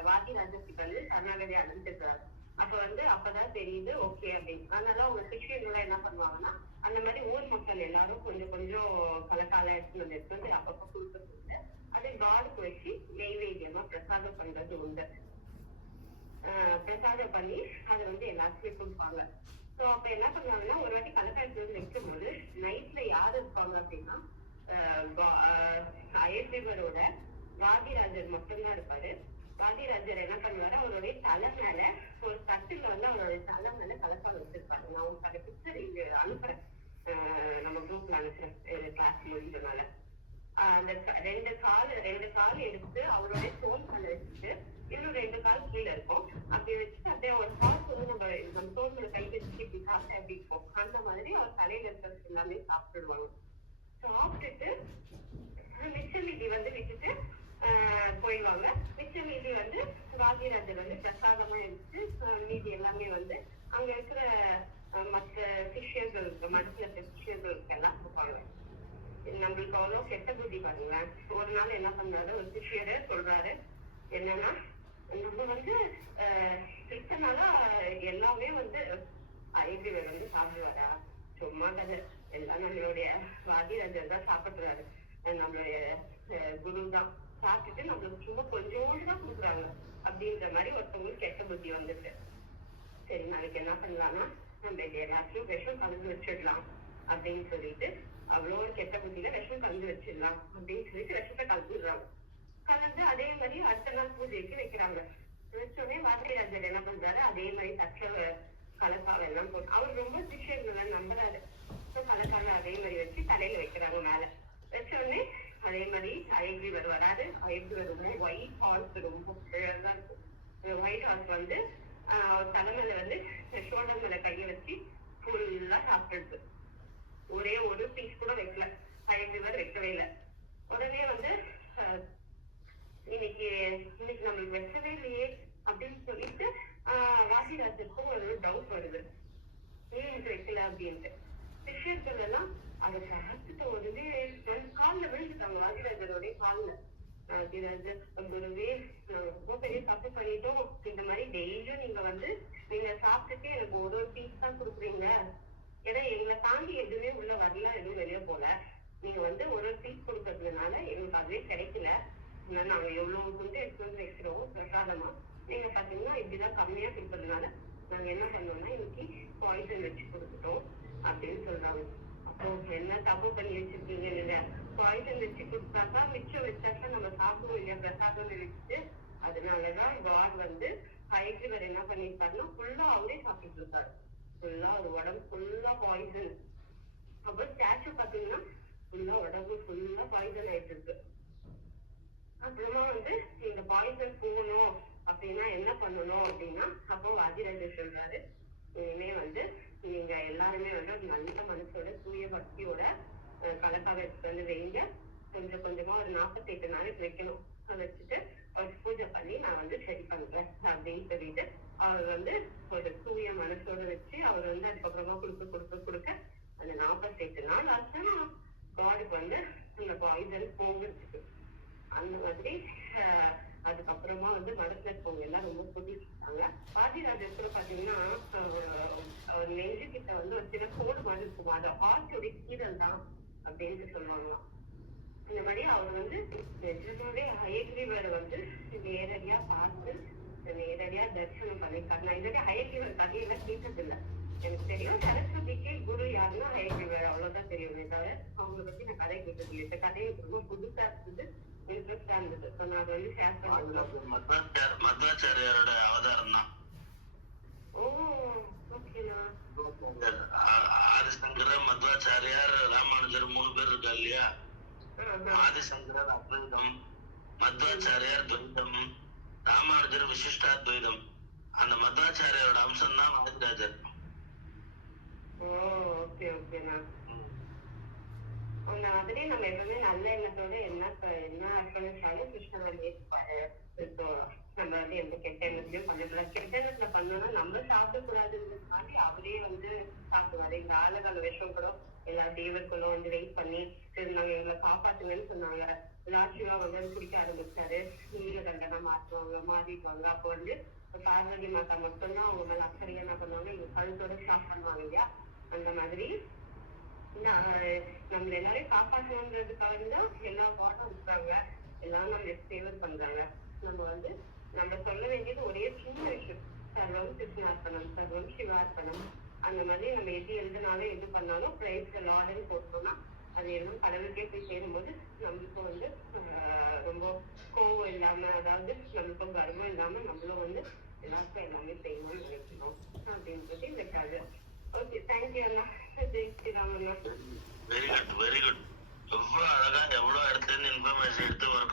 வாதிராஜத்துக்கு வந்து சரணாகதி அடைஞ்சிருக்காரு. அப்ப வந்து அப்பதான் தெரியுது ஓகே அப்படின்னு. அதனால அவங்க சிஷியர்கள் என்ன பண்ணுவாங்கன்னா, அந்த மாதிரி ஊர் மக்கள் எல்லாரும் கொஞ்சம் கொஞ்சம் கலக்கால எடுத்துட்டு வந்து அப்பப்ப கொடுக்க அதை காடுக்கு வச்சு நெய்வேத்தியமா பிரசாதம் பண்றது உண்டு. பிரசாதம் பண்ணி அதை வந்து எல்லாத்துக்குமே கொடுப்பாங்க. சோ அப்ப என்ன பண்ணுவாங்கன்னா, ஒரு வாட்டி கலக்காயத்துல வந்து வைக்கும் போது நைட்ல யாரு இருப்பாங்க அப்படின்னா, அயர்வரோட வாதிராஜர் மட்டும்தான் இருப்பாரு. வாதிராஜர் என்ன பண்ணுவாரு, அவருடைய தலை மேல ஒரு தட்டுல வந்து அவருடைய தலை மேல கலக்கால் வச்சிருப்பாரு. நான் உங்களுக்கு அந்த பிக்சர் இங்க அனுப்புறேன், நம்ம குரூப்ல அனுப்புறேன் கிளாஸ் முடிஞ்சதுனால. அந்த ரெண்டு கால் எடுத்து அவருடைய தோல் மேல வச்சுட்டு இன்னும் 2 கால் கீழே இருக்கும். அப்படி வச்சுட்டு அப்படியே ஒரு கால் வந்து நம்ம தோல் மேல கை வச்சு இப்படி சாப்பிட்டா எப்படி இருக்கும், அந்த மாதிரி அவர் தலையில இருக்கிறது எல்லாமே சாப்பிட்டுடுவாங்க. சாப்பிட்டுட்டு மிச்ச மீதி வந்து விட்டுட்டு போயிடுவாங்க. மிச்ச மீதி வந்து வாதிராஜர் வந்து பிரசாதமா எடுத்து மீதி எல்லாமே வந்து அங்க இருக்கிற மற்ற சிஷியர்களுக்கு மனசுல சிஷியர்களுக்கு எல்லாம் கொடுப்பாங்க. நம்மளுக்கு அவ்வளவு கெட்ட புத்தி பாருங்களேன். ஒரு நாள் என்ன பண்றாரு, ஒரு சிஷியரை சொல்றாரு என்னன்னா, நம்ம வந்து இத்தனை நாளா எல்லாமே வந்து அயர்வீவர் வந்து சாப்பிடுவாரா, சும்மா கதை, எல்லாம் நம்மளுடைய வாதிராஜர் தான் சாப்பிடுறாரு, நம்மளுடைய குரு தான் சாப்பிட்டுட்டு நம்மளுக்கு சும்மா கொஞ்சோண்டு தான் கொடுக்குறாங்க அப்படின்ற மாதிரி ஒருத்தவங்களுக்கு கெட்ட புத்தி வந்துட்டு, சரி நாளைக்கு என்ன பண்ணலாம்னா நம்ம எல்லாத்தையும் விஷம் கலந்து வச்சிடலாம் அப்படின்னு சொல்லிட்டு அவ்வளோ ஒரு கெட்ட புத்தியில விஷம் கலந்து வச்சிடலாம் அப்படின்னு சொல்லிட்டு விஷத்தை கலந்துடுறாங்க. கலந்து அதே மாதிரி அடுத்த நாள் பூஜைக்கு வைக்கிறாங்க. வச்சோடனே வாதிராஜர் என்ன பண்றாரு, அதே மாதிரி தச்ச கலக்கால எல்லாம் போட்டு, அவர் ரொம்ப சிஷியர்களை நம்புறாரு. கலக்கால அதே மாதிரி வச்சு தலையில வைக்கிறாங்க மேல. வச்சோடனே அதே மாதிரி அயர்வீவர் வராது. அயர்வீவர் ரொம்ப ஒயிட் ஹார்ஸ், ரொம்ப அழகா இருக்கும். ஒயிட் ஹார்ஸ் வந்து தலைமையில வந்து ஷோல்டர் மேல கையை வச்சு ஃபுல்லா சாப்பிட்டுருக்கு. ஒரே ஒரு பீஸ் கூட வைக்கல, அயர்வீவர் வைக்கவே இல்லை. உடனே வந்து இன்னைக்கு நம்மளுக்கு வைக்கவே இல்லையே அப்படின்னு சொல்லிட்டு வாதிராஜருக்கும் ஒரு டவுட் வருது, ஏன் வைக்கல அப்படின்ட்டு. சிஷியர்கள் எல்லாம் அதை பார்த்துட்ட உடனே காலில் விழுந்துட்டாங்க, வாதிராஜருடைய காலில். வாதிராஜர் குருவே, ரொம்ப பெரிய தப்பு பண்ணிட்டோம், இந்த மாதிரி டெய்லியும் நீங்க வந்து நீங்க சாப்பிட்டுட்டு எனக்கு ஒரு பீஸ் தான் கொடுக்குறீங்க, ஏன்னா எங்களை தாண்டி எதுவுமே உள்ள வரல, எதுவும் வெளியே போல, நீங்க வந்து ஒரு பீஸ் கொடுக்கறதுனால எங்களுக்கு அதுவே கிடைக்கல, நாங்க எவ்வளவு வந்து எடுத்து வந்து வைக்கிறோம் பிரசாதமா, நீங்க பாத்தீங்கன்னா இப்படிதான் கம்மியா கொடுக்கறதுனால நாங்க என்ன பண்ணோம்னா இன்னைக்கு பாய்சன் வச்சு கொடுத்துட்டோம் அப்படின்னு சொல்றாங்க. அப்போ என்ன தப்பு பண்ணி வச்சிருக்கீங்க நீங்க, பாய்சன் வச்சு கொடுத்தாக்கா மிச்சம் வச்சாக்கா நம்ம சாப்பிடுவோம் இல்லையா பிரசாதம் வச்சுட்டு, அதனாலதான் காட் வந்து ஹயக்ரீவர் என்ன பண்ணிருக்காருன்னா ஃபுல்லா அவரே சாப்பிட்டு இருக்காரு, ஃபுல்லா ஒரு உடம்பு ஃபுல்லா பாய்சன். அப்போ ஸ்டாச்சு பாத்தீங்கன்னா ஃபுல்லா உடம்பு ஃபுல்லா பாய்சன் ஆயிட்டு இருக்கு. அப்புறமா வந்து இந்த பாய்சன் போகணும் அப்படின்னா என்ன பண்ணணும் அப்படின்னா, அப்போ வாதிராஜர் சொல்றாரு, இனிமே வந்து நீங்க எல்லாருமே வந்து ஒரு நல்ல மனசோட தூய பக்தியோட கலக்காக எடுத்து வந்து வைங்க, கொஞ்சம் கொஞ்சமா ஒரு 48 நாளைக்கு வைக்கணும், வச்சுட்டு ஒரு பூஜை பண்ணி நான் வந்து சரி பண்றேன் அப்படின்னு சொல்லிட்டு அவர் வந்து ஒரு தூய மனசோட வச்சு அவர் வந்து அதுக்கப்புறமா கொடுக்க அந்த 48 நாள் ஆச்சுன்னா காடுக்கு வந்து இந்த பாய்சன் போகிறதுக்கு. அந்த மாதிரி அதுக்கப்புறமா வந்து மடத்துல இருக்கவங்க எல்லாம் ரொம்ப புதிச்சிட்டாங்க. வாதிராஜர் கூட பாத்தீங்கன்னா நெஞ்சு கிட்ட வந்து ஒரு சின்ன கோடு மாதிரி இருக்கும், அது ஹார்ட்டோட கீரல் தான் அப்படின்னு சொல்லுவாங்களாம். இந்த மாதிரி அவர் வந்து நிஜமாவே ஹயக்ரீவரை வந்து நேரடியா பார்த்து நேரடியா தரிசனம் பண்ணிருக்காரு. நான் இதே ஹயக்ரீவர் கதையெல்லாம் கேட்டது இல்லை, எனக்கு தெரியும் சரஸ்வதிக்கு குரு யாருன்னா ஹயக்ரீவர், அவ்வளவுதான் தெரியும், தவிர அவங்களை பத்தி நான் கதை கேட்டது இல்லை. இந்த கதையை ரொம்ப புதுசா இருந்தது, இன்ட்ரெஸ்டா இருந்தது. ஸோ நான் அதை வந்து ஷேர் பண்ணலாம். மத்வாச்சாரியாரோட அவதாரம் தான். ஓ ஓகேண்ணா. ஆதிசங்கரர், மத்வாச்சாரியார், ராமானுஜர் 3 பேர் இருக்கா இல்லையா. ஆதிசங்கரர் அத்வைதம், மத்வாச்சாரியார் துவைதம், ராமானுஜர் விசிஷ்டாத்வைதம். அந்த மத்வாச்சாரியாரோட அம்சம் தான் வாதிராஜர். ஓ ஓகே ஓகேண்ணா. அந்த மாதிரி நம்ம எப்பவுமே நல்ல எண்ணத்தோட என்ன அர்ப்பணிச்சாலும் கிருஷ்ணர் வந்து ஏற்றுப்பாரு. இப்போ நம்ம வந்து எந்த கெட்ட எண்ணத்துலயும் பண்ணக்கூடாது. கெட்ட எண்ணத்துல பண்ணோம்னா நம்ம சாப்பிடக்கூடாதுன்றதுக்காண்டி அவரே வந்து சாப்பிடுவாரு. இந்த ஆளுகால விஷயம் கூட எல்லா தேவர்களும் வந்து வெயிட் பண்ணி இருந்தாங்க, எங்களை காப்பாத்துங்கன்னு சொன்னாங்க. லாட்சிவா வந்து அது குடிக்க ஆரம்பிச்சாரு. நீங்க தண்டனை மாறிடுவாங்க. அப்போ வந்து பார்வதி மாதா மட்டும்தான் அவங்க மேல அக்கறையா என்ன பண்ணுவாங்க, எங்க கழுத்தோட ஸ்டாப் பண்ணுவாங்க இல்லையா. அந்த மாதிரி நம்மள எல்லாரையும் காப்பாற்றணுன்றதுக்காக தான் எல்லா பாட்டும் இருக்காங்க. எல்லாரும் நம்ம ஃபேவர் பண்றாங்க. நம்ம வந்து நம்ம சொல்ல வேண்டியது ஒரே சின்ன விஷயம், சர்வம் கிருஷ்ணார்ப்பணம், சர்வம் சிவார்ப்பணம். அந்த மாதிரி நம்ம எது எழுதினாலும் எது பண்ணாலும் பிரைஸ் லார்டுன்னு போட்டோம்னா அது எல்லாம் கடவுளுக்கே போய் சேரும்போது நம்மளுக்கும் வந்து ரொம்ப கோவம் இல்லாம, அதாவது நம்மளுக்கும் கர்வம் இல்லாம நம்மளும் வந்து எல்லாருக்கும் எல்லாமே செய்யணும்னு நினைக்கணும் அப்படின்றது இந்த கதை. ஓகே, தேங்க்யூ அண்ணா. ஜெய் ஸ்ரீராம் அண்ணா. Very good very good. எவ்வளவு அழகா எவ்வளவு இடத்துல இருந்து இன்ஃபர்மேஷன் எடுத்து ஒர்க்